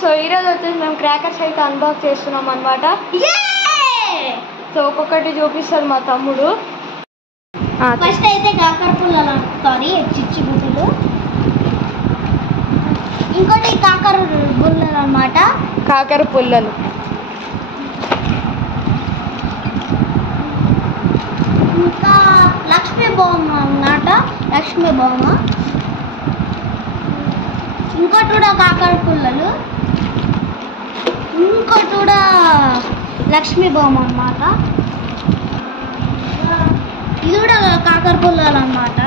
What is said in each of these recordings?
So ఈరోజు వచ్చేసి మేము క్రాకర్స్ అయితే అన్బాక్స్ చేస్తున్నాం అనమాట. సో ఒక్కొక్కటి చూపిస్తాడు మా తమ్ముడు. ఫస్ట్ అయితే కాకర పుల్లలు సారీ చిచ్చి బుద్ధులు, ఇంకోటి కాకర పుల్లలు అన్నమాట. కాకర పుల్లలు, ఇంకా లక్ష్మీ బొమ్మ అన్నమాట. లక్ష్మీ బొమ్మ, ఇంకోటి కూడా కాకర పుల్లలు, ఇంకోటి కూడా లక్ష్మీ బొమ్మ అన్నమాట. ఇది కూడా కాకర పుల్లలు అన్నమాట.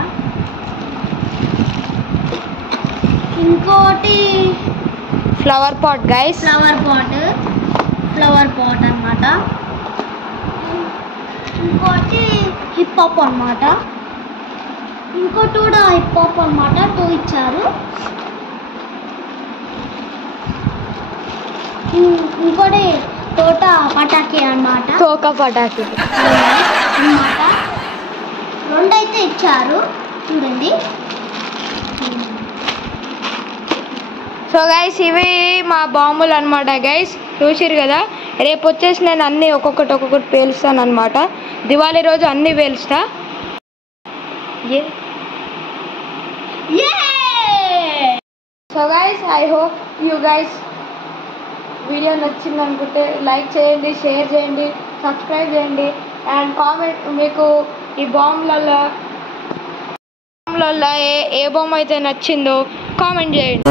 ఇంకోటి flower pot guys, flower pot అన్నమాట. ఇంకోటి హిప్ హాప్ అన్నమాట. ఇంకోటి కూడా హిప్ హాప్ అన్నమాట. 2 ఇచ్చారు. ఇంకోటి తోట పటాకి అన్నమాట. తోక పటాకి అన్నమాట. 2 అయితే ఇచ్చారు చూడండి. సో గైస్ ఇవి మా బాంబులు అనమాట గైస్, చూసిరు కదా. రేపు వచ్చేసి నేను అన్నీ ఒక్కొక్కటి పేలుస్తాను అనమాట. దివాళీ రోజు అన్నీ పేలుస్తా. So guys I hope you guys video నచ్చింది అనుకుంటే లైక్ చేయండి, షేర్ చేయండి, సబ్స్క్రైబ్ చేయండి అండ్ కామెంట్ మీకు ఈ బాంబులలో ఏ బొమ్మ అయితే నచ్చిందో కామెంట్ చేయండి.